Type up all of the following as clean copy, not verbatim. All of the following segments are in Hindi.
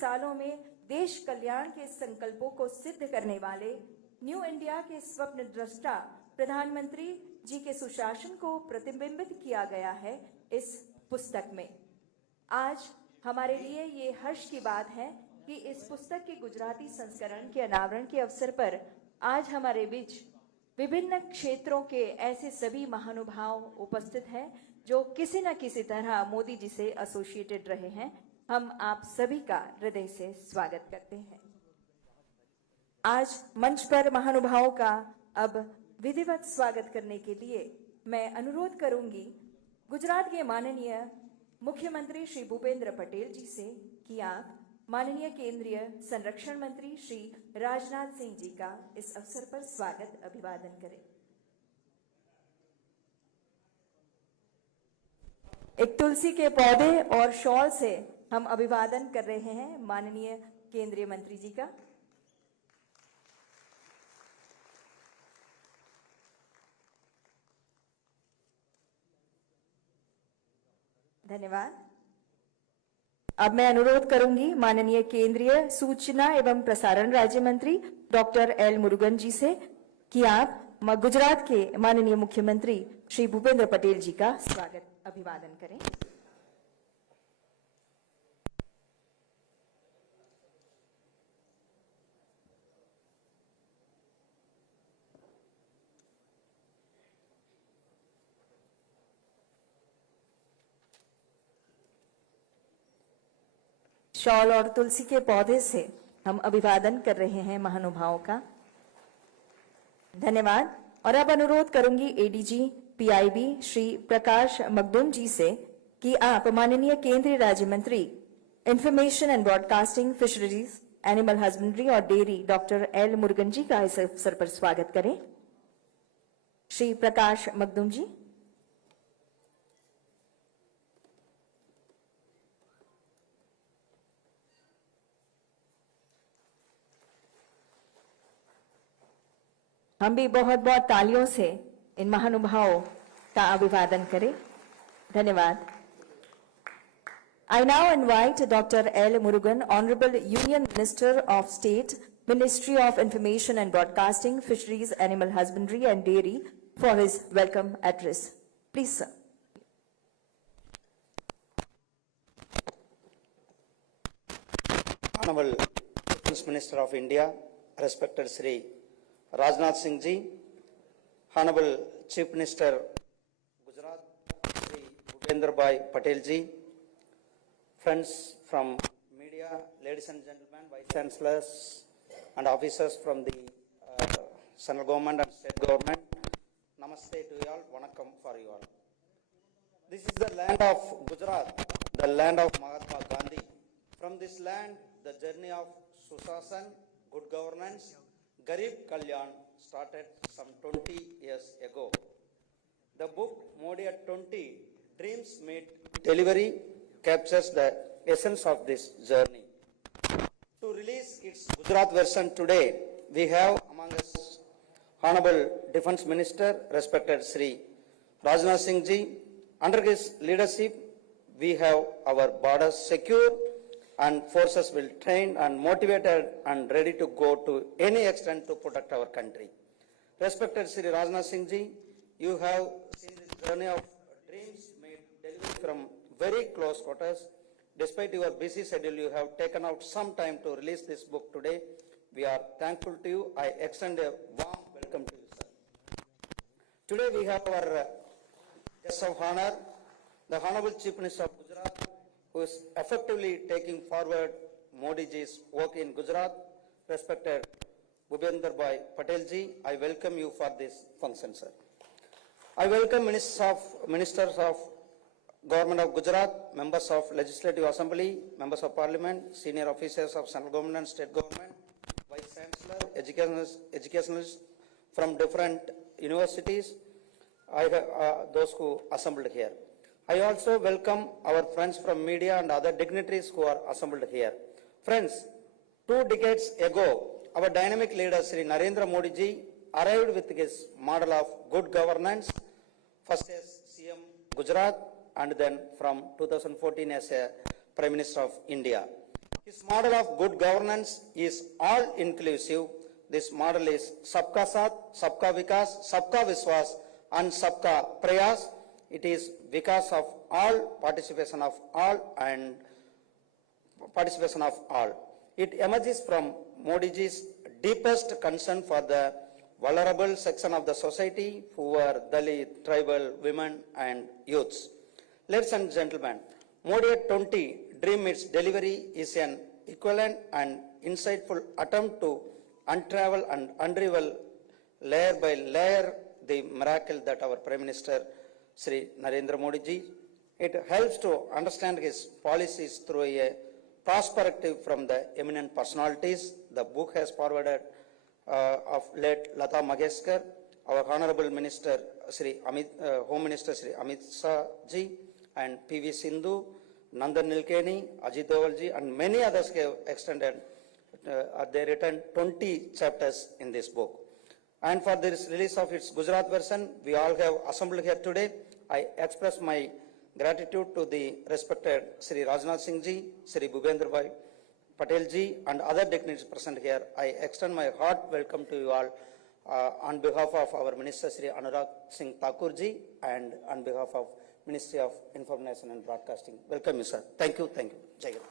सालों में देश कल्याण के संकल्पों को सिद्ध करने वाले न्यू इंडिया के स्वप्न दृष्टा प्रधानमंत्री जी के सुशासन को प्रतिबिंबित किया गया है इस पुस्तक में। आज हमारे लिए ये हर्ष की बात है कि इस पुस्तक के गुजराती संस्करण के अनावरण के अवसर पर आज हमारे बीच विभिन्न क्षेत्रों के ऐसे सभी महानुभाव उपस्थित हैं जो किसी न किसी तरह मोदी जी से एसोसिएटेड रहे हैं। हम आप सभी का हृदय से स्वागत करते हैं। आज मंच पर महानुभावों का अब विधिवत स्वागत करने के लिए मैं अनुरोध करूंगी गुजरात के माननीय मुख्यमंत्री श्री भूपेंद्र पटेल जी से कि आप माननीय केंद्रीय संरक्षण मंत्री श्री राजनाथ सिंह जी का इस अवसर पर स्वागत अभिवादन करें। एक तुलसी के पौधे और शॉल से हम अभिवादन कर रहे हैं माननीय केंद्रीय मंत्री जी का। धन्यवाद। अब मैं अनुरोध करूंगी माननीय केंद्रीय सूचना एवं प्रसारण राज्य मंत्री डॉक्टर एल मुरुगन जी से कि आप गुजरात के माननीय मुख्यमंत्री श्री भूपेंद्र पटेल जी का स्वागत अभिवादन करें। शॉल और तुलसी के पौधे से हम अभिवादन कर रहे हैं महानुभावों का। धन्यवाद। और अब अनुरोध करूंगी एडीजी पीआईबी श्री प्रकाश मखदूम जी से कि आप माननीय केंद्रीय राज्य मंत्री information and broadcasting, fisheries, animal husbandry और डेयरी डॉक्टर एल मुरुगन जी का इस अवसर पर स्वागत करें। श्री प्रकाश मखदूम जी। हम भी बहुत बहुत तालियों से इन महानुभावों का अभिवादन करें। धन्यवाद। I now invite Dr. L. Murugan, Honorable Union Minister of State, Ministry of Information and Broadcasting, Fisheries, Animal Husbandry and Dairy for his welcome address. Please, sir. Honorable Defence Minister of India, respected Sri Rajnath Singh ji, Honorable Chief Minister Gujarat Sri Bhupendra Bhai Patel ji, friends from media, ladies and gentlemen, vice chancellors and officers from the central government and state government, namaste to you all, vanakkam for you all. This is the land of Gujarat, the land of Mahatma Gandhi. From this land, the journey of Susasan, good governance, Garib Kalyan started some 20 years ago. The book Modi at 20, Dreams Meet Delivery, captures the essence of this journey. To release its Gujarat version today, we have among us Honorable Defence Minister, respected Sri Rajnath Singh ji. Under his leadership, we have our borders secure and forces will train and motivated and ready to go to any extent to protect our country. Respected Sri Rajnath Singh ji, you have seen this journey of dreams made delivery from very close quarters. Despite your busy schedule, you have taken out some time to release this book today. We are thankful to you. I extend a warm welcome to you, sir. Today we have our guest of honor, the Honorable Chief Minister of Gujarat, who is effectively taking forward Modi ji's work in Gujarat. Respected Bhupendra Bhai Patel ji, I welcome you for this function, sir. I welcome ministers of Government of Gujarat, members of Legislative Assembly, members of Parliament, senior officers of central government and state government, vice chancellor, educationalists from different universities, those who assembled here. I also welcome our friends from media and other dignitaries who are assembled here. Friends, 2 decades ago, our dynamic leader Sri Narendra Modi ji arrived with his model of good governance, first as CM Gujarat and then from 2014 as a Prime Minister of India. His model of good governance is all inclusive. This model is Sabka Saath, Sabka Vikas, Sabka Viswas and Sabka Prayas. It is Vikas of all, participation of all and participation of all. It emerges from Modi ji's deepest concern for the vulnerable section of the society, poor, Dalit, tribal, women and youths. Ladies and gentlemen, Modi at 20 dream its delivery is an equivalent and insightful attempt to unravel and unravel layer by layer the miracle that our Prime Minister Sri Narendra Modi ji. It helps to understand his policies through a perspective from the eminent personalities. The book has forwarded of late Lata Mangeshkar, our Honorable Minister Sri Home Minister Sri Amit Shah ji, and P.V. Sindhu, Nandan Nilekani, Ajit Doval ji, and many others have extended. They written 20 chapters in this book. And for this release of its Gujarat version, we all have assembled here today. I express my gratitude to the respected Sri Rajnath Singh ji, Sri Bhupendra Bhai Patel ji, and other dignitaries present here. I extend my heart welcome to you all on behalf of our Minister Sri Anurag Singh Thakur ji and on behalf of Ministry of Information and Broadcasting. Welcome you, sir. Thank you. Thank you. Jai Hind.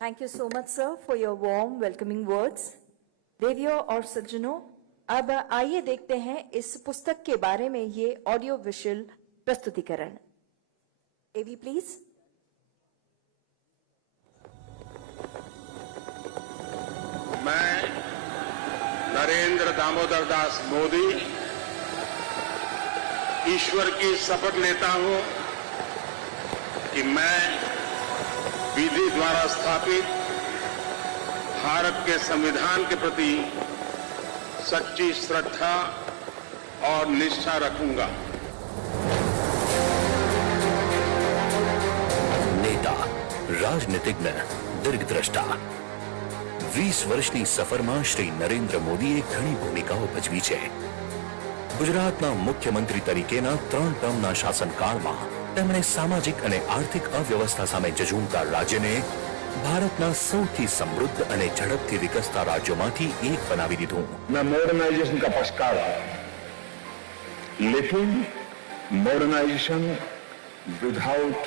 Thank you so much, sir, for your warm welcoming words. देवियों और सज्जनों, अब आइए देखते हैं इस पुस्तक के बारे में ये ऑडियो विजुअल प्रस्तुतिकरण। एवी प्लीज। मैं नरेंद्र दामोदर दास मोदी ईश्वर की शपथ लेता हूं कि मैं विधि द्वारा स्थापित भारत के संविधान के प्रति सच्ची श्रद्धा और निष्ठा रखूंगा। नेता, राजनीतिज्ञ, दीर्घद्रष्टा 20 વર્ષની સફરમાં શ્રી નરેન્દ્ર મોદીએ ઘણી ભૂમિકાઓ ભજવી છે। ગુજરાતના મુખ્યમંત્રી તરીકેના 3 ટર્મના શાસનકાળમાં તેમણે સામાજિક અને આર્થિક અવ્યવસ્થા સામે ઝઝૂમતા રાજ્યને ભારતના સૌથી સમૃદ્ધ અને ઝડપથી વિકસતા રાજ્યોમાંથી એક બનાવી દીધું। मैं मॉडर्नाइजेशन का पक्षकार हूं, लेकिन मॉडर्नाइजेशन विदाउट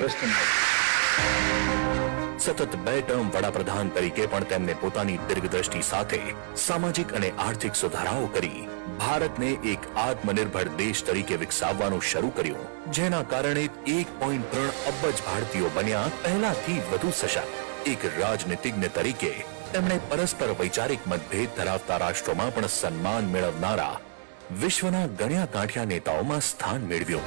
वेस्टर्नाइजेशन। સતત 2 ટર્મ વડાપ્રધાન તરીકે પણ તેમણે પોતાની દીર્ઘદ્રષ્ટિ સાથે સામાજિક અને આર્થિક સુધારાઓ કરી ભારતને એક આત્મનિર્ભર દેશ તરીકે વિકસાવવાનું શરૂ કર્યું, જેના કારણે 1.3 અબજ ભારતીયો બન્યા પહેલાથી વધુ સશક્ત। એક રાજનીતિજ્ઞ તરીકે તેમણે પરસ્પર વૈચારિક મતભેદ ધરાવતા રાષ્ટ્રોમાં પણ સન્માન મેળવનારા વિશ્વના ગણ્યા ગાંઠ્યા નેતાઓમાં સ્થાન મેળવ્યું।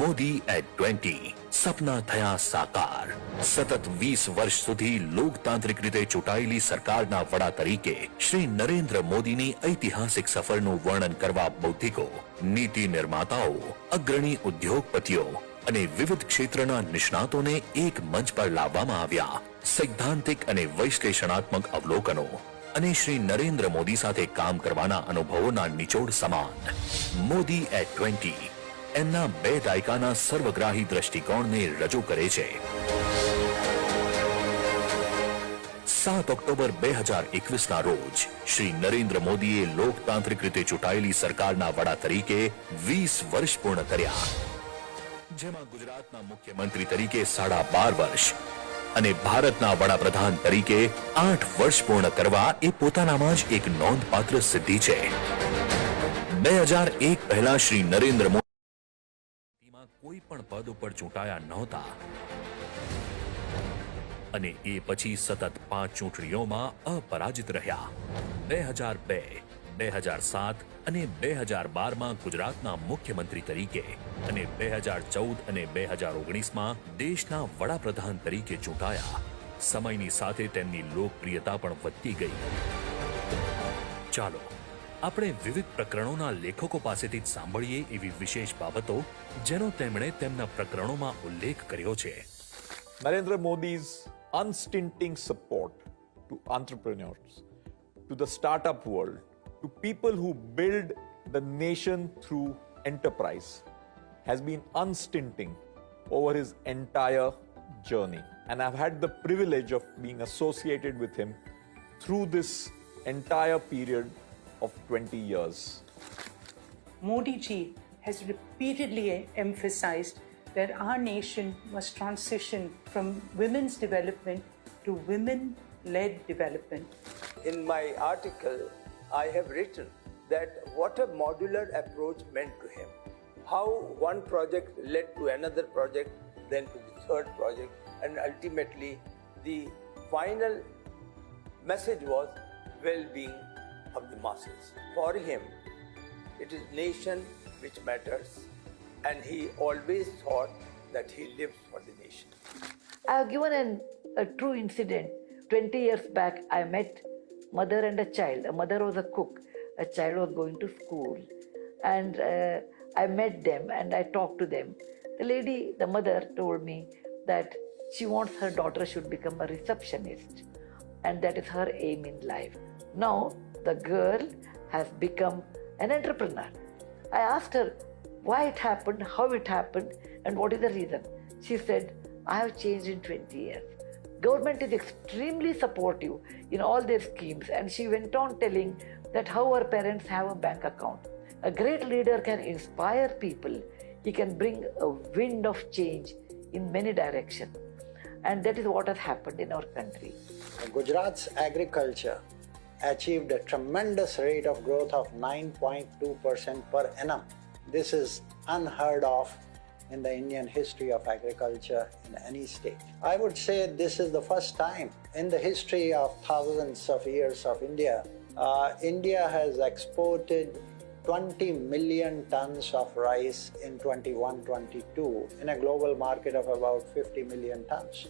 મોદી એટ 20 સપના થયા સાકાર। સતત 20 વર્ષ સુધી લોકતાંત્રિક રીતે ચૂંટાયેલી સરકારના વડા તરીકે શ્રી નરેન્દ્ર મોદીની ઐતિહાસિક સફરનું વર્ણન કરવા બૌદ્ધિકો, નીતિ નિર્માતાઓ, અગ્રણી ઉદ્યોગપતિઓ અને વિવિધ ક્ષેત્રના નિષ્ણાતોને એક મંચ પર લાવવામાં આવ્યા। સૈદ્ધાંતિક અને વિશ્લેષણાત્મક અવલોકનો અને શ્રી નરેન્દ્ર મોદી સાથે કામ કરવાના અનુભવોના નિચોડ સમાન મોદી એટ 20 એમના 2 દાયકાના સર્વગ્રાહી દ્રષ્ટિકોણને રજૂ કરે છે। 7 ઓક્ટોબર 2021ના રોજ શ્રી નરેન્દ્ર મોદીએ લોકતાંત્રિક રીતે ચૂંટાયેલી સરકારના વડા તરીકે 20 વર્ષ પૂર્ણ કર્યા, જેમાં ગુજરાતના મુખ્યમંત્રી તરીકે 12.5 વર્ષ અને ભારતના વડાપ્રધાન તરીકે 8 વર્ષ પૂર્ણ કરવા એ પોતાનામાં જ એક નોંધપાત્ર સિદ્ધિ છે। 2001 પહેલા શ્રી નરેન્દ્ર મોદી કોઈ પણ પદ ઉપર ચૂંટાયા નહોતા અને એ પછી સતત 5 ચૂંટણીઓમાં અપરાજિત રહ્યા। 2002, 2007 અને 2012માં ગુજરાતના મુખ્યમંત્રી તરીકે અને 2014 અને 2019માં દેશના વડાપ્રધાન તરીકે ચૂંટાયા। સમયની સાથે તેમની લોકપ્રિયતા પણ વધતી ગઈ। ચાલો આપણે વિવિધ પ્રકરણોના લેખકો પાસેથી સાંભળીએ એવી વિશેષ બાબતો જેનો તેમણે તેમના પ્રકરણોમાં ઉલ્લેખ કર્યો છે। Narendra Modi's unstinting support to entrepreneurs, to the startup world, to people who build the nation through enterprise has been unstinting over his entire journey. And I've had the privilege of being associated with him through this entire period of 20 years. Modi ji has repeatedly emphasized that our nation must transition from women's development to women-led development. In my article, I have written that what a modular approach meant to him, how one project led to another project, then to the third project, and ultimately the final message was well-being of the masses. For him, it is nation which matters, and he always thought that he lives for the nation. I have given a true incident. 20 years back, I met mother and a child. A mother was a cook. A child was going to school. And I met them and I talked to them. The mother told me that she wants her daughter should become a receptionist. And that is her aim in life. Now, the girl has become an entrepreneur. I asked her why it happened, how it happened, and what is the reason. She said, I have changed in 20 years. Government is extremely supportive in all their schemes, and she went on telling that how her parents have a bank account. A great leader can inspire people. He can bring a wind of change in many directions. And that is what has happened in our country. Gujarat's agriculture achieved a tremendous rate of growth of 9.2% per annum. This is unheard of in the Indian history of agriculture in any state. I would say this is the first time in the history of thousands of years of India, India has exported 20 million tons of rice in 21-22 in a global market of about 50 million tons.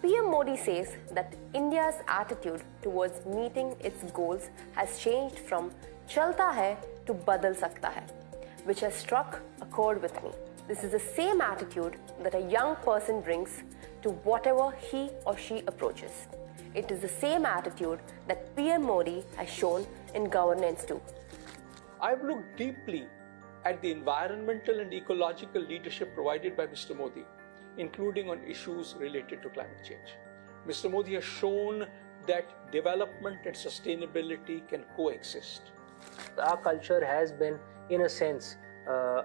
PM Modi says that India's attitude towards meeting its goals has changed from chalta hai to badal sakta hai, which has struck a chord with me. This is the same attitude that a young person brings to whatever he or she approaches. It is the same attitude that PM Modi has shown in governance too. I've looked deeply at the environmental and ecological leadership provided by Mr. Modi, including on issues related to climate change. Mr. Modi has shown that development and sustainability can coexist. Our culture has been, in a sense,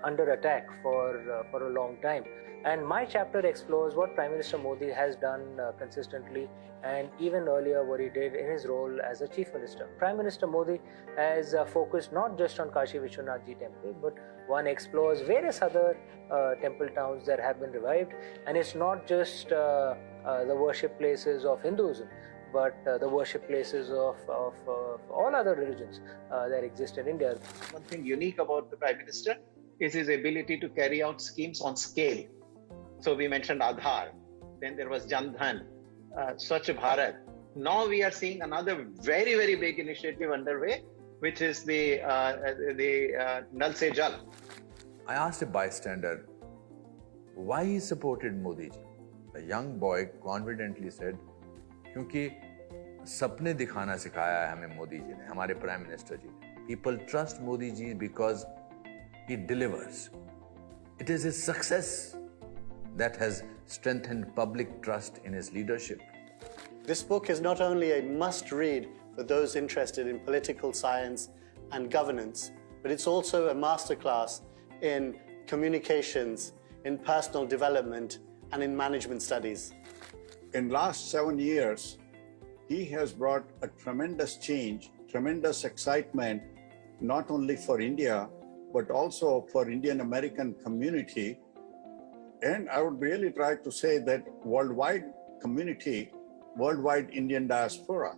under attack for a long time. And my chapter explores what Prime Minister Modi has done consistently, and even earlier what he did in his role as a Chief Minister. Prime Minister Modi has focused not just on Kashi Vishwanath Ji temple, but one explores various other temple towns that have been revived. And it's not just the worship places of Hinduism, but the worship places of all other religions that exist in India. One thing unique about the Prime Minister is his ability to carry out schemes on scale. So we mentioned Aadhaar, then there was Jan Dhan, Swachh Bharat. Now we are seeing another very, very big initiative underway, which is the Nal Se Jal. I asked a bystander why he supported Modi ji. A young boy confidently said, क्योंकि सपने दिखाना सिखाया है हमें मोदी जी ने, हमारे प्राइम मिनिस्टर जी ने. People trust Modi ji because he delivers. It is his success that has strengthened public trust in his leadership. This book is not only a must-read for those interested in political science and governance, but it's also a masterclass in communications, in personal development, and in management studies. In last 7 years, he has brought a tremendous change, tremendous excitement, not only for India, but also for Indian American community. And I would really try to say that worldwide community, worldwide Indian diaspora.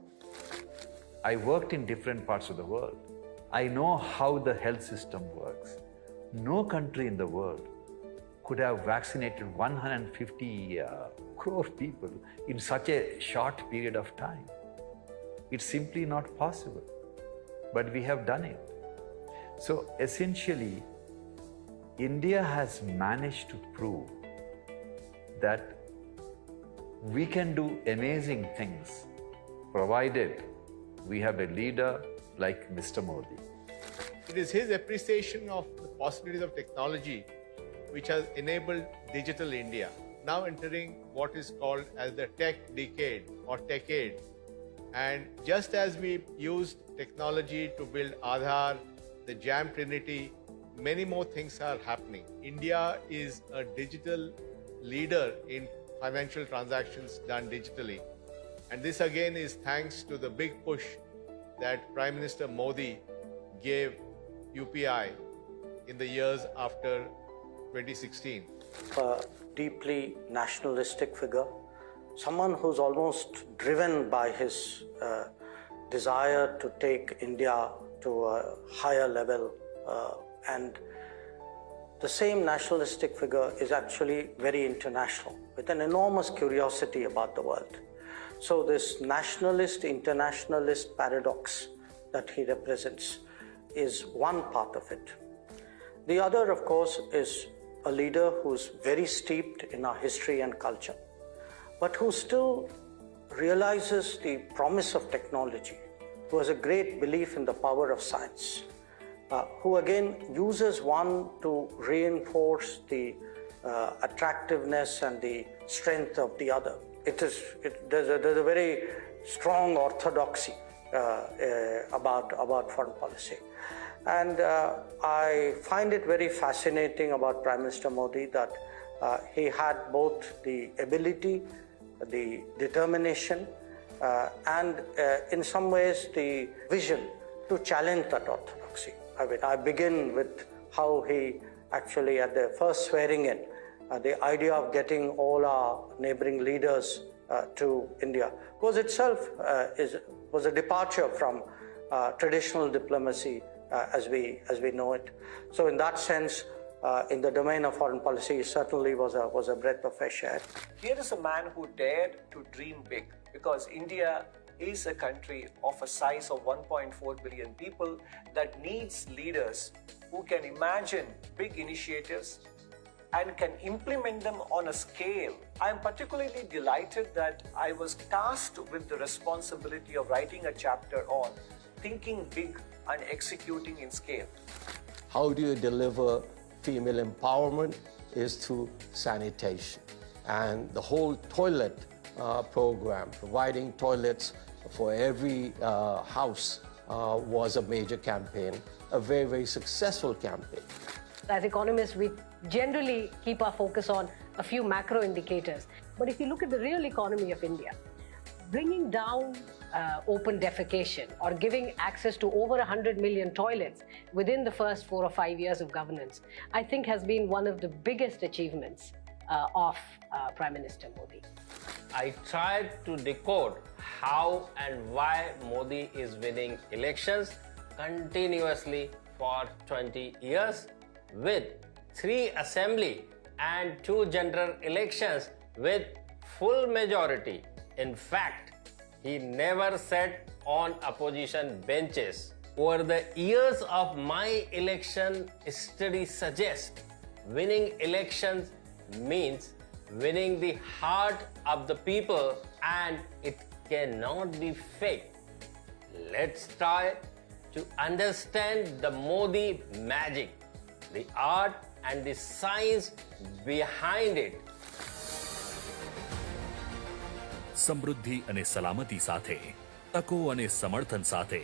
I worked in different parts of the world. I know how the health system works. No country in the world could have vaccinated 150 crore people in such a short period of time. It's simply not possible, but we have done it. So essentially, India has managed to prove that we can do amazing things, provided we have a leader like Mr. Modi. It is his appreciation of the possibilities of technology which has enabled Digital India. now entering what is called as the tech decade or techade. And just as we used technology to build Aadhaar, the Jam Trinity, many more things are happening. India is a digital leader in financial transactions done digitally. And this again is thanks to the big push that Prime Minister Modi gave UPI in the years after 2016. A deeply nationalistic figure, someone who's almost driven by his desire to take India to a higher level, and the same nationalistic figure is actually very international, with an enormous curiosity about the world. So this nationalist, internationalist paradox that he represents is one part of it. The other, of course, is a leader who's very steeped in our history and culture, but who still realizes the promise of technology, who has a great belief in the power of science, who again uses one to reinforce the attractiveness and the strength of the other. There's a very strong orthodoxy about foreign policy. And I find it very fascinating about Prime Minister Modi that he had both the ability, the determination, and in some ways the vision to challenge that orthodoxy. I mean, I begin with how he actually, at the first swearing in, the idea of getting all our neighboring leaders to India was itself was a departure from traditional diplomacy as we know it. So in that sense, in the domain of foreign policy, certainly was a breath of fresh air. Here is a man who dared to dream big, because India is a country of a size of 1.4 billion people that needs leaders who can imagine big initiatives and can implement them on a scale. I am particularly delighted that I was tasked with the responsibility of writing a chapter on thinking big and executing in scale. How do you deliver female empowerment is through sanitation. And the whole toilet program, providing toilets for every house, was a major campaign, a very, very successful campaign. As economists, we generally keep our focus on a few macro indicators. But if you look at the real economy of India, bringing down open defecation or giving access to over 100 million toilets within the first 4 or 5 years of governance, I think has been one of the biggest achievements of Prime Minister Modi. I tried to decode how and why Modi is winning elections continuously for 20 years with 3 assembly and 2 general elections with full majority. In fact, he never sat on opposition benches. Over the years of my election study suggest winning elections means winning the heart of the people, and it cannot be fake. Let's try to understand the Modi magic, the art and the science behind it. સમૃદ્ધિ અને સલામતી સાથે, તકો અને સમર્થન સાથે,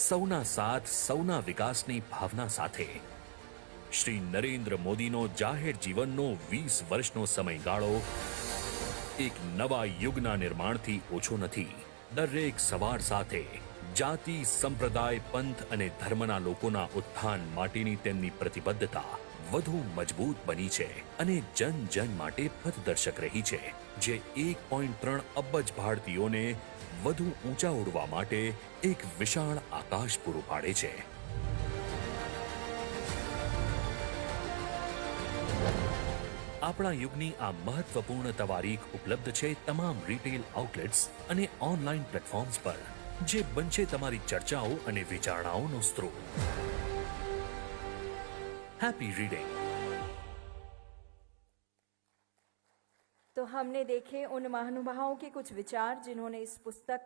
સૌના સાથ, સૌના વિકાસની ભાવના સાથે શ્રી નરેન્દ્ર મોદીનો જાહેર જીવનનો 20 વર્ષનો સમયગાળો એક નવા યુગના નિર્માણથી ઓછો નથી. દરેક સવાર સાથે જાતિ, સંપ્રદાય, પંથ અને ધર્મના લોકોના ઉત્થાન માટેની તેમની પ્રતિબદ્ધતા વધુ મજબૂત બની છે અને જન જન માટે પથદર્શક રહી છે, જે 1.3 અબજ ભારતીયોને વધુ ઊંચા ઉડવા માટે એક વિશાળ આકાશ પૂરું પાડે છે. આપણા યુગની આ મહત્વપૂર્ણ તવારીખ ઉપલબ્ધ છે તમામ રિટેલ આઉટલેટ્સ અને ઓનલાઈન પ્લેટફોર્મ્સ પર, જે બનશે તમારી ચર્ચાઓ અને વિચારણાઓનો સ્ત્રોત. Happy reading. तो हमने देखे उन महानुभावों के कुछ विचार जिन्होंने इस पुस्तक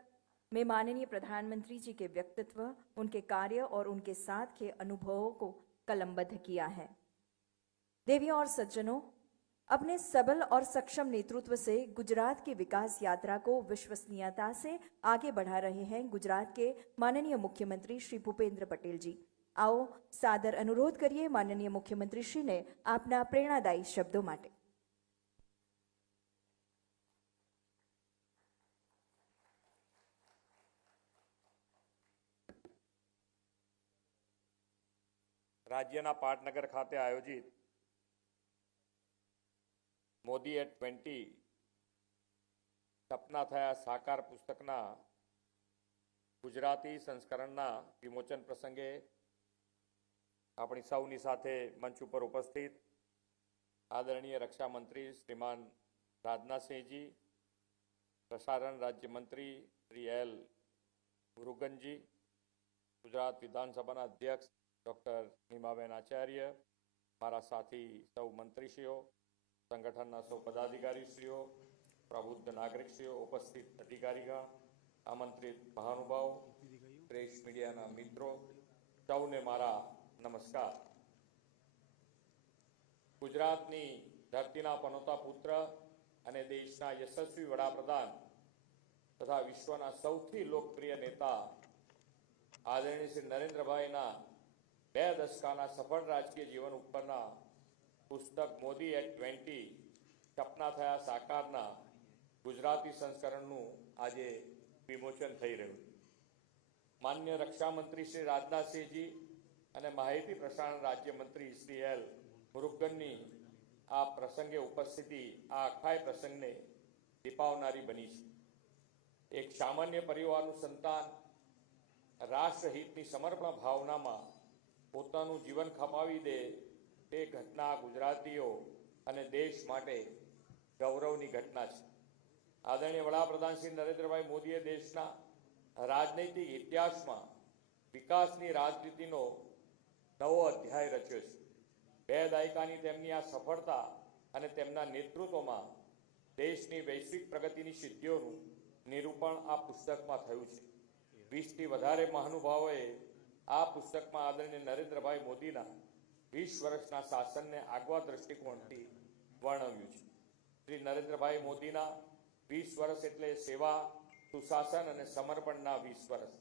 में माननीय प्रधानमंत्री जी के व्यक्तित्व, उनके कार्य और उनके साथ के अनुभवों को कलमबद्ध किया है. देवियों और सज्जनों, अपने सबल और सक्षम नेतृत्व से गुजरात की विकास यात्रा को विश्वसनीयता से आगे बढ़ा रहे हैं गुजरात के माननीय मुख्यमंत्री श्री भूपेन्द्र पटेल जी। आओ सादर अनुरोध करिए माननीय मुख्यमंत्री श्री ने आपना प्रेरणादायी शब्दों માટે। રાજ્યના પાટનગર ખાતે આયોજિત મોદી એટ 20 સપના થયા સાકાર પુસ્તકના ગુજરાતી સંસ્કરણના વિમોચન પ્રસંગે આપણી સૌની સાથે મંચ ઉપર ઉપસ્થિત આદરણીય રક્ષા મંત્રી શ્રીમાન રાજનાથસિંહજી, પ્રસારણ રાજ્યમંત્રી શ્રી એલ મુરુગનજી, ગુજરાત વિધાનસભાના અધ્યક્ષ ડૉક્ટર નીમાબેન આચાર્ય, મારા સાથી સૌ મંત્રીશ્રીઓ, સંગઠનના સૌ પદાધિકારીશ્રીઓ, પ્રબુદ્ધ નાગરિકશ્રીઓ, ઉપસ્થિત અધિકારીગણ, આમંત્રિત મહાનુભાવો, પ્રેસ મીડિયાના મિત્રો, સૌને મારા નમસ્કાર। ગુજરાતની ધરતીના પનોતા પુત્ર અને દેશના યશસ્વી વડાપ્રધાન તથા વિશ્વના સૌથી લોકપ્રિય નેતા આદરણીય શ્રી નરેન્દ્રભાઈના 2 દશકાના સફળ રાજકીય જીવન ઉપરના પુસ્તક મોદી એટ 20 સપના થયા સાકારના ગુજરાતી સંસ્કરણનું આજે વિમોચન થઈ રહ્યું। માન્ય રક્ષામંત્રી શ્રી રાજનાથસિંહજી અને માહિતી પ્રસારણ રાજ્યમંત્રી શ્રી એલ મુરુગનની આ પ્રસંગે ઉપસ્થિતિ આ આખાય પ્રસંગને દીપાવનારી બની છે। એક સામાન્ય પરિવારનું સંતાન રાષ્ટ્રહિતની સમર્પણ ભાવનામાં પોતાનું જીવન ખપાવી દે તે ઘટના ગુજરાતીઓ અને દેશ માટે ગૌરવની ઘટના છે। આદરણીય વડાપ્રધાન શ્રી નરેન્દ્રભાઈ મોદીએ દેશના રાજનૈતિક ઇતિહાસમાં વિકાસની રાજનીતિનો નવો અધ્યાય રચ્યો છે। 2 દાયકાની તેમની આ સફળતા અને તેમના નેતૃત્વમાં દેશની વૈશ્વિક પ્રગતિની સિદ્ધિઓનું નિરૂપણ આ પુસ્તકમાં થયું છે। 20થી વધારે મહાનુભાવોએ આ પુસ્તકમાં આદરણીય નરેન્દ્રભાઈ મોદીના 20 વર્ષના શાસનને આગવા દ્રષ્ટિકોણથી વર્ણવ્યું છે। શ્રી નરેન્દ્રભાઈ મોદીના 20 વર્ષ એટલે સેવા, સુશાસન અને સમર્પણના 20 વર્ષ।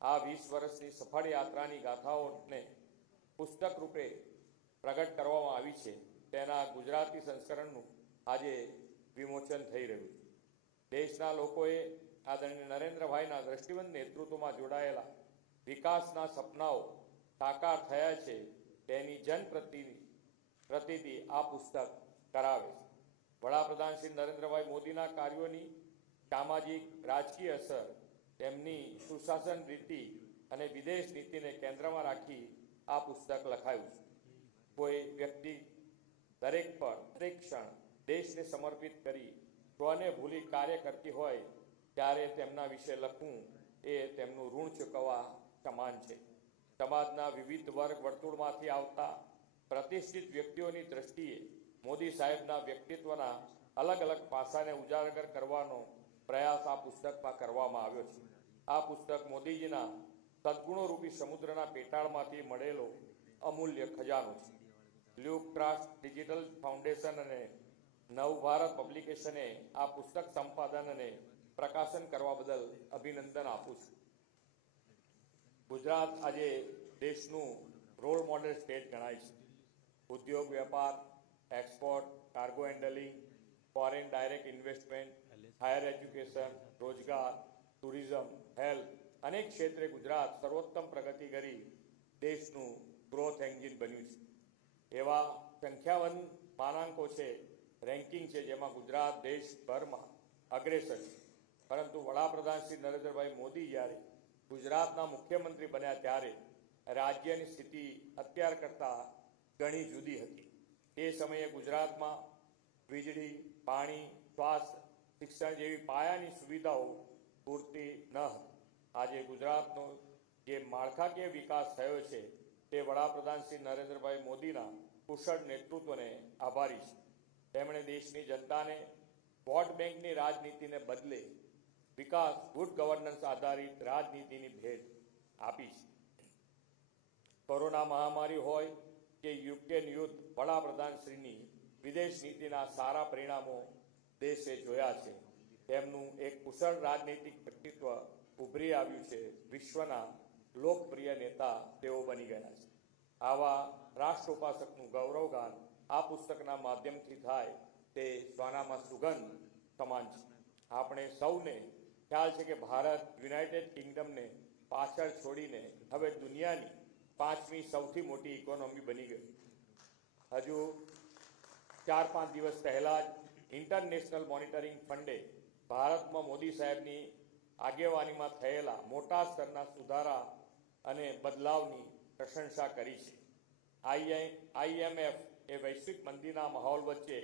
આ 20 વર્ષની સફળ યાત્રાની ગાથાઓને પુસ્તક રૂપે પ્રગટ કરવામાં આવી છે। તેના ગુજરાતી સંસ્કરણનું આજે વિમોચન થઈ રહ્યું છે। દેશના લોકોએ આદરણીય નરેન્દ્રભાઈના દ્રષ્ટિવંત નેતૃત્વમાં જોડાયેલા વિકાસના સપનાઓ સાકાર થયા છે તેની જનપ્રતિનિધિ આ પુસ્તક કરાવે છે। વડાપ્રધાન શ્રી નરેન્દ્રભાઈ મોદીના કાર્યોની સામાજિક રાજકીય અસર, તેમની સુશાસન રીતિ અને વિદેશ નીતિને કેન્દ્રમાં રાખી આ પુસ્તક લખાયું છે। કોઈ વ્યક્તિ દરેક ક્ષણ દેશને સમર્પિત કરી સ્વને ભૂલી કાર્ય કરતી હોય ત્યારે તેમના વિશે લખવું એ તેમનું ઋણ ચૂકવવા સમાન છે। સમાજના વિવિધ વર્ગ વર્તુળમાંથી આવતા પ્રતિષ્ઠિત વ્યક્તિઓની દ્રષ્ટિએ મોદી સાહેબના વ્યક્તિત્વના અલગ અલગ પાસાને ઉજાગર કરવાનો પ્રયાસ આ પુસ્તકમાં કરવામાં આવ્યો છે। આ પુસ્તક મોદીજીના સદ્ગુણોરૂપી સમુદ્રના પેટાળમાંથી મળેલો અમૂલ્ય ખજાનો છે। લ્યુક ટ્રસ્ટ ડિજિટલ ફાઉન્ડેશન અને નવભારત પબ્લિકેશને આ પુસ્તક સંપાદન અને પ્રકાશન કરવા બદલ અભિનંદન આપું છું। ગુજરાત આજે દેશનું રોલ મોડેલ સ્ટેટ ગણાય છે। ઉદ્યોગ વ્યાપાર, export, cargo handling, foreign direct investment, higher education, રોજગાર, ટુરિઝમ, હેલ્થ અનેક ક્ષેત્રે ગુજરાત સર્વોત્તમ પ્રગતિ કરી દેશનું ગ્રોથ એન્જિન બન્યું છે। એવા સંખ્યાવંત માનાંકો છે, રેન્કિંગ છે, જેમાં ગુજરાત દેશભરમાં અગ્રેસર છે। પરંતુ વડાપ્રધાન શ્રી નરેન્દ્રભાઈ મોદી જ્યારે ગુજરાતના મુખ્યમંત્રી બન્યા ત્યારે રાજ્યની સ્થિતિ અત્યાર કરતાં ઘણી જુદી હતી। તે સમયે ગુજરાતમાં વીજળી, પાણી, સ્વાસ્થ્ય, શિક્ષણ જેવી પાયાની સુવિધાઓ પૂરતી ન હતી। આજે ગુજરાતનો જે માળખાકીય વિકાસ થયો છે તે વડાપ્રધાન શ્રી નરેન્દ્રભાઈ મોદીના કુશળ નેતૃત્વને આભારી છે। તેમણે દેશની જનતાને વોટ બેંકની રાજનીતિને બદલે વિકાસ, ગુડ ગવર્નન્સ આધારિત રાજનીતિની ભેટ આપી છે। કોરોના મહામારી હોય કે યુક્રેન યુદ્ધ, વડાપ્રધાનશ્રીની વિદેશ નીતિના સારા પરિણામો દેશે જોયા છે. તેમનું એક કુશળ રાજનૈતિક વ્યક્તિત્વ ઉભરી આવ્યું છે. વિશ્વના લોકપ્રિય નેતા તેઓ બની ગયા છે. આવા રાષ્ટ્રોપાસકનું ગૌરવગાન આ પુસ્તકના માધ્યમથી થાય તે શ્વાનામાં સુગંધ સમાન છે. આપણે સૌને ખ્યાલ છે કે ભારત યુનાઇટેડ કિંગડમને પાછળ છોડીને હવે દુનિયાની 5મી સૌથી મોટી ઇકોનોમી બની ગઈ. હજુ 4-5 દિવસ પહેલા જ ઇન્ટરનેશનલ મોનિટરિંગ ફંડે ભારતમાં મોદી સાહેબની આગેવાનીમાં થયેલા મોટા સ્તરના સુધારા અને બદલાવની પ્રશંસા કરી છે. IMF એ વૈશ્વિક મંદીના માહોલ વચ્ચે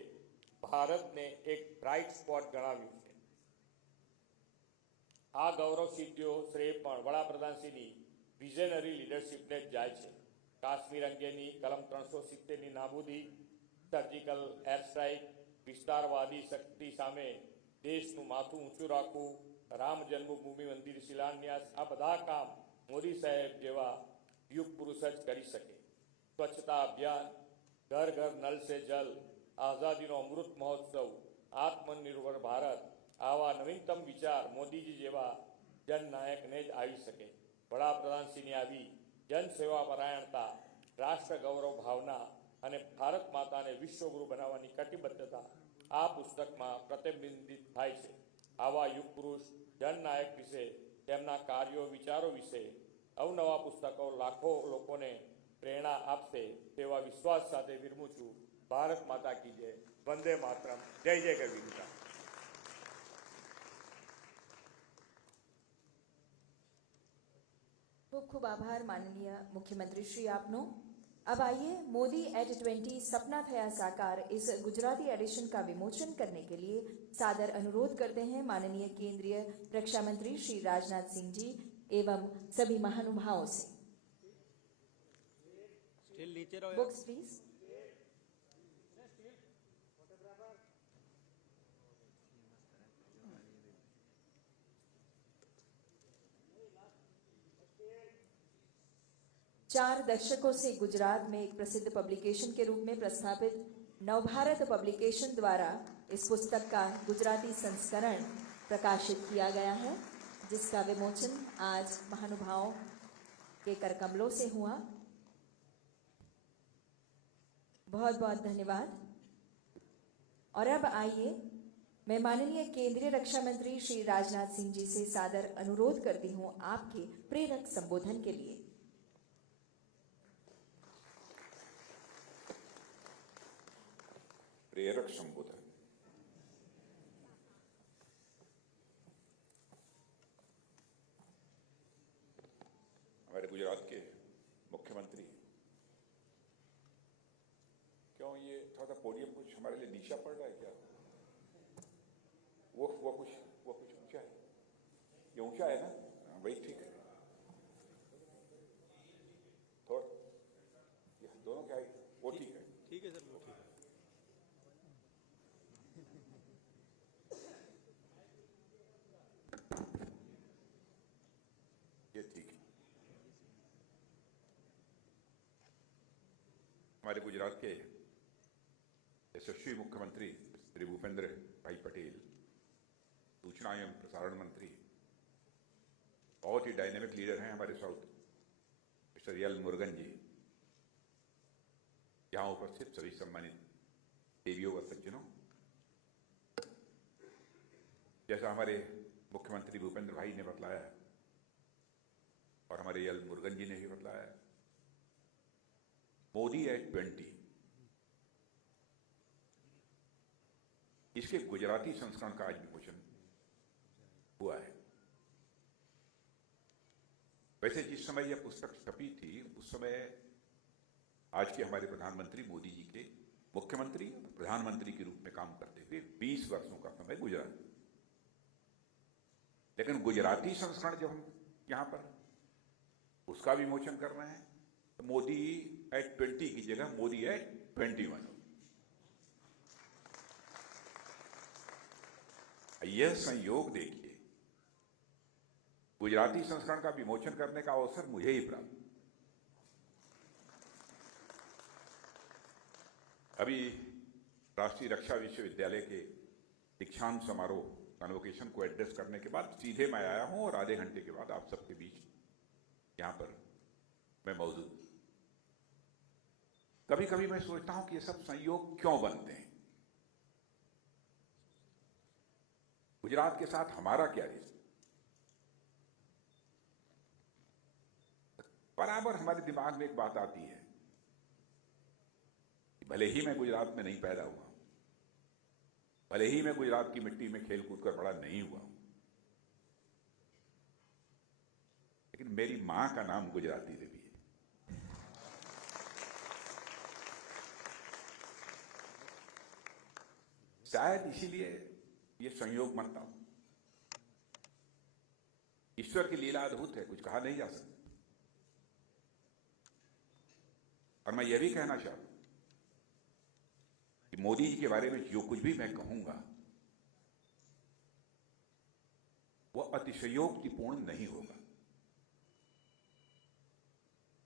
ભારતને એક બ્રાઇટ સ્પોટ ગણાવ્યું છે. આ ગૌરવ સિદ્ધિઓ શ્રેય પણ વડાપ્રધાનશ્રીની વિઝનરી લીડરશીપને જ જાય છે. કાશ્મીર અંગેની કલમ 370ની નાબૂદી, સર્જિકલ એર સ્ટ્રાઇક, વિસ્તારવાદી શક્તિ સામે દેશનું માથું ઊંચું રાખવું, રામ જન્મભૂમિ મંદિર શિલાન્યાસ, આ બધા કામ મોદી સાહેબ જેવા યુગ પુરુષ જ કરી શકે. સ્વચ્છતા અભિયાન, ઘર ઘર નલ સે જલ, આઝાદીનો અમૃત મહોત્સવ, આત્મનિર્ભર ભારત, આવા નવીનતમ વિચાર મોદીજી જેવા જનનાયકને જ આવી શકે. વડાપ્રધાનશ્રીની આવી જનસેવા પરાયણતા, રાષ્ટ્ર ગૌરવ ભાવના અને ભારત માતાને વિશ્વગુરુ બનાવવાની કટિબદ્ધતા આ પુસ્તકમાં પ્રતિબિંબિત થાય છે. આવા યુગ પુરુષ જનનાયક વિશે, તેમના કાર્યો વિચારો વિશે અવનવા પુસ્તકો લાખો લોકોને પ્રેરણા આપશે તેવા વિશ્વાસ સાથે વિરમું છું. ભારત માતા કી જય. વંદે માતરમ. જય જય ગરવી. खूब खूब आभार माननीय मुख्यमंत्री श्री आपनो. अब आइए मोदी @20 सपना थया साकार इस गुजराती एडिशन का विमोचन करने के लिए सादर अनुरोध करते हैं माननीय केंद्रीय रक्षा मंत्री श्री राजनाथ सिंह जी एवं सभी महानुभावों से. Books please. चार दशकों से गुजरात में एक प्रसिद्ध पब्लिकेशन के रूप में प्रस्थापित नवभारत पब्लिकेशन द्वारा इस पुस्तक का गुजराती संस्करण प्रकाशित किया गया है, जिसका विमोचन आज महानुभावों के करकमलों से हुआ. बहुत बहुत धन्यवाद. और अब आइए मैं माननीय केंद्रीय रक्षा मंत्री श्री राजनाथ सिंह जी से सादर अनुरोध करती हूं आपके प्रेरक संबोधन के लिए. प्रेरक संबोधन. हमारे गुजरात के मुख्यमंत्री, क्यों ये थोड़ा सा पोडियम कुछ हमारे लिए नीचा पड़ रहा है क्या? वो कुछ ऊंचा है. ये ऊंचा है ना? वही ठीक है. थोड़ा दोनों क्या है? वो ठीक है. ठीक है सर, वो ठीक है. ये ठीक है. हमारे गुजरात के यशस्वी मुख्यमंत्री श्री भूपेंद्र भाई पटेल, सूचना एवं प्रसारण मंत्री, बहुत ही डायनेमिक लीडर हैं हमारे साउथ, मिस्टर एल मुरुगन जी, यहां उपस्थित सभी सम्मानित देवियों व सज्जनों, जैसा हमारे मुख्यमंत्री भूपेंद्र भाई ने बतलाया और हमारे एल मुरुगन जी ने भी बतलाया, मोदी @20 इसके गुजराती संस्करण का आज विमोचन हुआ है. वैसे जिस समय यह पुस्तक छपी थी उस समय आज के हमारे प्रधानमंत्री मोदी जी के मुख्यमंत्री प्रधानमंत्री के रूप में काम करते हुए 20 वर्षों का समय गुजरा. लेकिन गुजराती संस्करण जब हम यहां पर उसका विमोचन कर रहे हैं तो मोदी @20 की जगह मोदी @21. यह संयोग देखिए, गुजराती संस्करण का विमोचन करने का अवसर मुझे ही प्राप्त. अभी राष्ट्रीय रक्षा विश्वविद्यालय के दीक्षांत समारोह कन्वोकेशन को एड्रेस करने के बाद सीधे मैं आया हूं और आधे घंटे के बाद आप सबके बीच यहां पर मैं मौजूद हूं। कभी कभी मैं सोचता हूं कि ये सब संयोग क्यों बनते हैं। गुजरात के साथ हमारा क्या रिश्ता? बराबर हमारे दिमाग में एक बात आती है, भले ही मैं गुजरात में नहीं पैदा हुआ, भले ही मैं गुजरात की मिट्टी में खेल कूद कर बड़ा नहीं हुआ, लेकिन मेरी मां का नाम गुजराती देवी है। शायद इसीलिए ये संयोग मानता हूं। ईश्वर की लीला अद्भुत है, कुछ कहा नहीं जा सकता। और मैं यह भी कहना चाहता हूं कि मोदी जी के बारे में जो कुछ भी मैं कहूंगा वह अतिशयोक्तिपूर्ण नहीं होगा।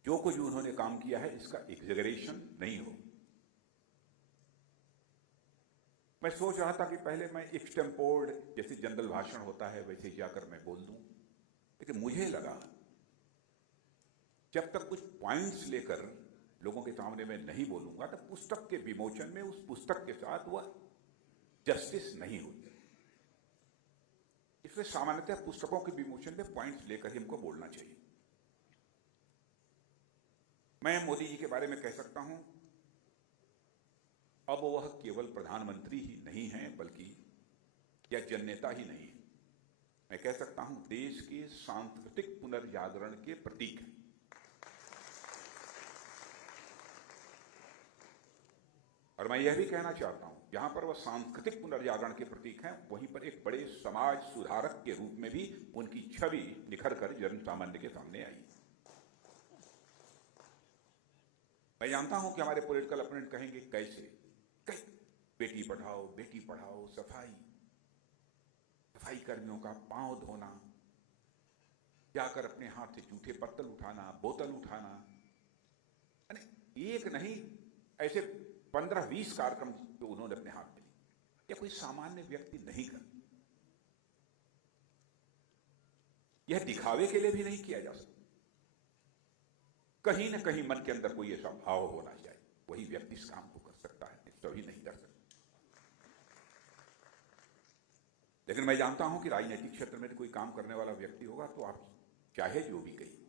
जो कुछ उन्होंने काम किया है इसका एग्जैगरेशन नहीं हो। मैं सोच रहा था कि पहले मैं एक्सटेम्पोर्ड जैसे जनरल भाषण होता है वैसे जाकर मैं बोल दूं, लेकिन मुझे लगा जब तक कुछ पॉइंट्स लेकर लोगों के सामने मैं नहीं बोलूंगा तो पुस्तक के विमोचन में उस पुस्तक के साथ वह जस्टिस नहीं होती। इसलिए सामान्यतः पुस्तकों के विमोचन में पॉइंट्स लेकर ही हमको बोलना चाहिए। मैं मोदी जी के बारे में कह सकता हूं, अब वह केवल प्रधानमंत्री ही नहीं हैं बल्कि या जननेता ही नहीं है, मैं कह सकता हूं देश के सांस्कृतिक पुनर्जागरण के प्रतीक हैं। और मैं यह भी कहना चाहता हूं, जहां पर वह सांस्कृतिक पुनर्जागरण के प्रतीक हैं वहीं पर एक बड़े समाज सुधारक के रूप में भी उनकी छवि निखर कर जन सामान्य के सामने आई। मैं जानता हूं कि हमारे पॉलिटिकल अपोनेंट कहेंगे कैसे, बेटी पढ़ाओ, सफाई कर्मियों का पांव धोना, जाकर अपने हाथ से जूठे पत्तल उठाना, बोतल उठाना, एक नहीं ऐसे 15-20 कार्यक्रम जो उन्होंने अपने हाथ में लिए, यह कोई सामान्य व्यक्ति नहीं करता। यह दिखावे के लिए भी नहीं किया जा सकता। कहीं न कहीं मन के अंदर कोई ऐसा भाव होना चाहिए, वही व्यक्ति इस काम को कर सकता है, सभी नहीं कर सकता। लेकिन मैं जानता हूं कि राजनीतिक क्षेत्र में कोई काम करने वाला व्यक्ति होगा तो आप चाहे जो भी कहिए,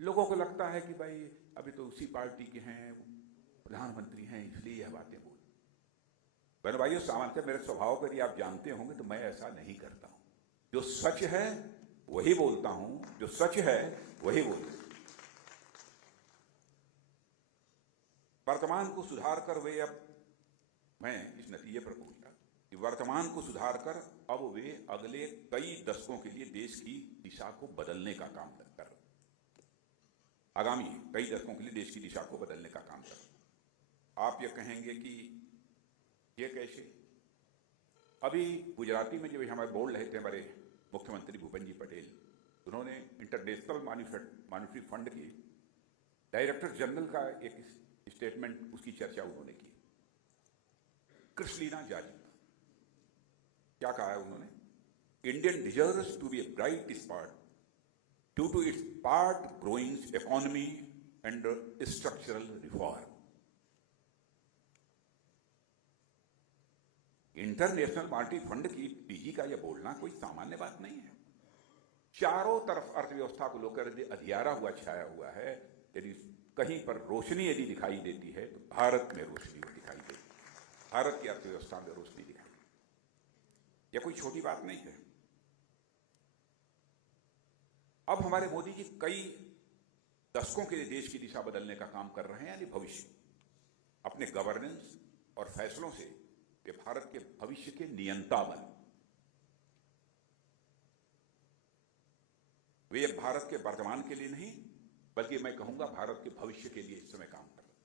लोगों को लगता है कि भाई अभी तो उसी पार्टी के हैं, प्रधानमंत्री हैं, इसलिए यह बातें बोल। बहन भाइयों, सामान्यतः मेरे स्वभाव पर आप जानते होंगे तो मैं ऐसा नहीं करता हूं। जो सच है वही बोलता हूं, जो सच है वही बोलता हूं। वर्तमान को सुधार कर वे अब मैं इस नतीजे पर पहुंचा कि वर्तमान को सुधार कर अब वे अगले कई दशकों के लिए देश की दिशा को बदलने का काम कर रहे, आगामी कई दशकों के लिए देश की दिशा को बदलने का काम कर रहे। आप ये कहेंगे कि ये कैसे? अभी गुजराती में जब हमारे बोल रहे थे हमारे मुख्यमंत्री भूपेंद्र जी पटेल, उन्होंने इंटरनेशनल मॉनिटरी फंड की डायरेक्टर जनरल का एक स्टेटमेंट, उसकी चर्चा उन्होंने की। क्रिस्टलीना जारी क्या कहा है उन्होंने? Indian deserves to be a bright spot due to its part growing economy and structural reform. International Monetary Fund की पीजी का यह बोलना कोई सामान्य बात नहीं है। चारों तरफ अर्थव्यवस्था को लेकर अंधियारा हुआ छाया हुआ है। यदि कहीं पर रोशनी यदि दिखाई देती है तो भारत में रोशनी दिखाई देती है, भारत की अर्थव्यवस्था में रोशनी दिखाई देती है। यह कोई छोटी बात नहीं है। अब हमारे मोदी जी कई दशकों के लिए देश की दिशा बदलने का काम कर रहे हैं, यानी भविष्य। अपने गवर्नेंस और फैसलों से वे भारत के भविष्य के नियंता बने। वे भारत के वर्तमान के लिए नहीं बल्कि मैं कहूंगा भारत के भविष्य के लिए इस समय काम कर रहे हैं।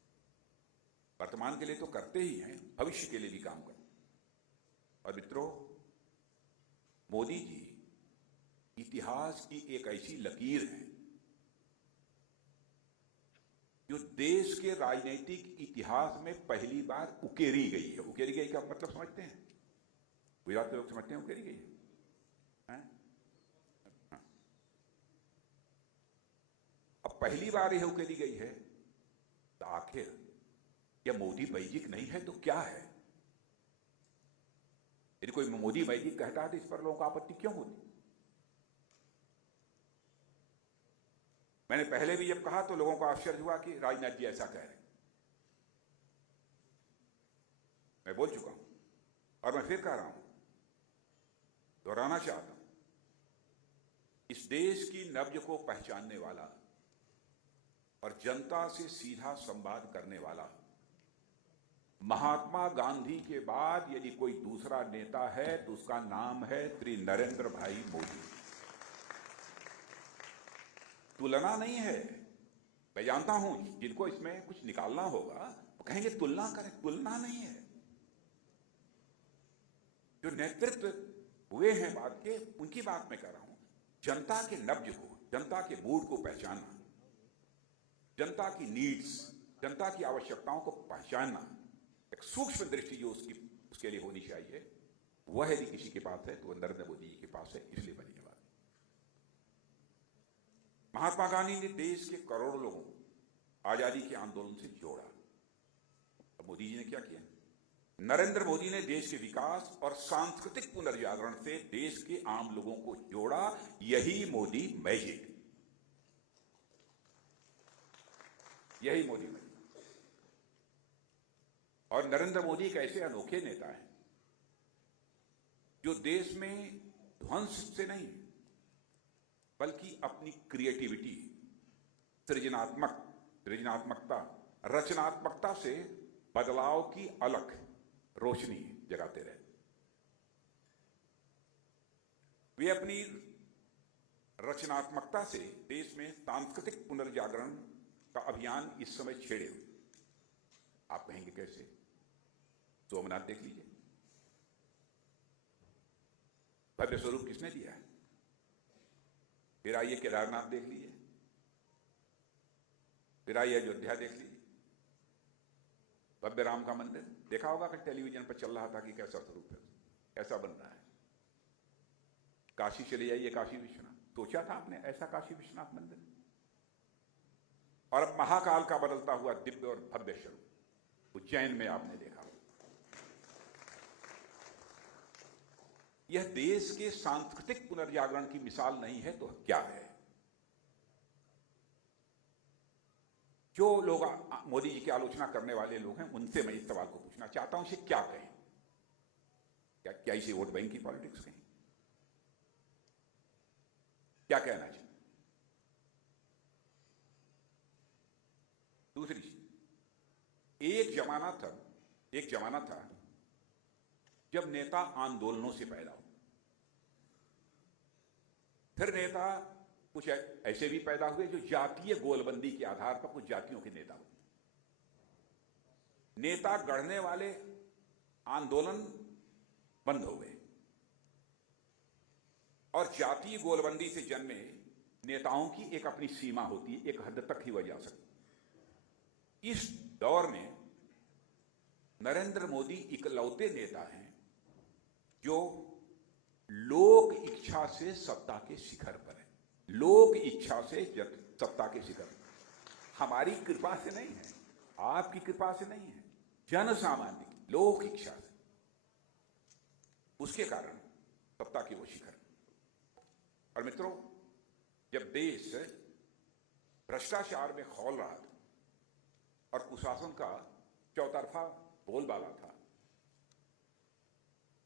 वर्तमान के लिए तो करते ही हैं, भविष्य के लिए भी काम कर रहे हैं। और मित्रों, मोदी जी इतिहास की एक ऐसी लकीर है जो देश के राजनीतिक इतिहास में पहली बार उकेरी गई है। उकेरी गई का मतलब समझते हैं? गुजरात के लोग समझते हैं उकेरी गई है? अब पहली बार यह उकेरी गई है, तो आखिर यह मोदी मैजिक नहीं है तो क्या है? यदि कोई मोदी मैजिक कहता है तो इस पर लोगों को आपत्ति क्यों होती? मैंने पहले भी जब कहा तो लोगों को आश्चर्य हुआ कि राजनाथ जी ऐसा कह रहे। मैं बोल चुका हूं और मैं फिर कह रहा हूं, दोहराना चाहता हूं, इस देश की नब्ज को पहचानने वाला और जनता से सीधा संवाद करने वाला महात्मा गांधी के बाद यदि कोई दूसरा नेता है तो उसका नाम है श्री नरेंद्र भाई मोदी। तुलना नहीं है। मैं जानता हूं जिनको इसमें कुछ निकालना होगा वो कहेंगे तुलना करें, तुलना नहीं है। जो नेतृत्व हुए हैं बात के, उनकी बात मैं कर रहा हूं। जनता के नब्ज को, जनता के मूड को पहचानना, जनता की नीड्स, जनता की आवश्यकताओं को पहचानना, एक सूक्ष्म दृष्टि जो उसके लिए होनी चाहिए, वह यदि किसी के पास है तो वह नरेंद्र मोदी जी के पास है। इसलिए बनी है बात। महात्मा गांधी ने देश के करोड़ों लोगों को आजादी के आंदोलन से जोड़ा। अब मोदी जी ने क्या किया? नरेंद्र मोदी ने देश के विकास और सांस्कृतिक पुनर्जागरण से देश के आम लोगों को जोड़ा। यही मोदी मैजिक, यही मोदी मैजिक। और नरेंद्र मोदी एक ऐसे अनोखे नेता हैं जो देश में ध्वंस से नहीं बल्कि अपनी क्रिएटिविटी, सृजनात्मकता, रचनात्मकता से बदलाव की अलग रोशनी जगाते रहे। वे अपनी रचनात्मकता से देश में सांस्कृतिक पुनर्जागरण का अभियान इस समय छेड़े हुए। आप कहेंगे कैसे? सोमनाथ देख लीजिए, भव्य स्वरूप किसने दिया है? फिर आइए केदारनाथ देख लीजिए, फिर आइए अयोध्या देख लीजिए, भव्य राम का मंदिर देखा होगा कि टेलीविजन पर चल रहा था कि कैसा स्वरूप है, कैसा बन रहा है। काशी चले जाइए, काशी विश्वनाथ, सोचा था आपने ऐसा काशी विश्वनाथ मंदिर? और अब महाकाल का बदलता हुआ दिव्य और भव्य स्वरूप उज्जैन में आपने देखा। यह देश के सांस्कृतिक पुनर्जागरण की मिसाल नहीं है तो क्या है? जो लोग मोदी जी की आलोचना करने वाले लोग हैं, उनसे मैं इस सवाल को पूछना चाहता हूं, इसे क्या कहें? क्या इसे वोट बैंक की पॉलिटिक्स कहें? क्या कहना चाहिए? दूसरी चीज, एक जमाना था जब नेता आंदोलनों से पैदा हो, फिर नेता कुछ ऐसे भी पैदा हुए जो जातीय गोलबंदी के आधार पर कुछ जातियों के नेता बने। नेता गढ़ने वाले आंदोलन बंद हो गए और जातीय गोलबंदी से जन्मे नेताओं की एक अपनी सीमा होती है, एक हद तक ही वह जा सकती। इस दौर में नरेंद्र मोदी इकलौते नेता हैं जो लोक इच्छा से सत्ता के शिखर पर है। लोक इच्छा से सत्ता के शिखर पर। हमारी कृपा से नहीं है, आपकी कृपा से नहीं है, जन सामान्य की लोक इच्छा से, उसके कारण सत्ता की वो शिखर। और मित्रों, जब देश भ्रष्टाचार में खौल रहा था और कुशासन का चौतरफा बोलबाला था,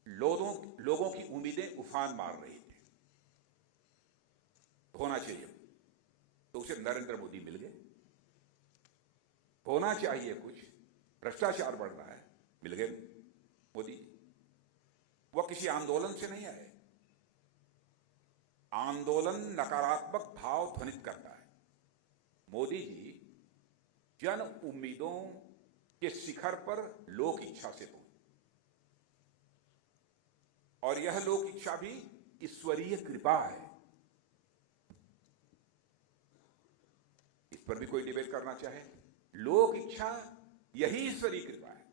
लोगों की उम्मीदें उफान मार रही थी, होना चाहिए तो उसे नरेंद्र मोदी मिल गए। होना चाहिए कुछ, भ्रष्टाचार बढ़ रहा है, मिल गए मोदी। वह किसी आंदोलन से नहीं आए। आंदोलन नकारात्मक भाव ध्वनित करता है। मोदी जी जन उम्मीदों के शिखर पर लोक इच्छा से पहुंचे, और यह लोक इच्छा भी ईश्वरीय कृपा है। इस पर भी कोई डिबेट करना चाहे लोक इच्छा यही ईश्वरी कृपा है।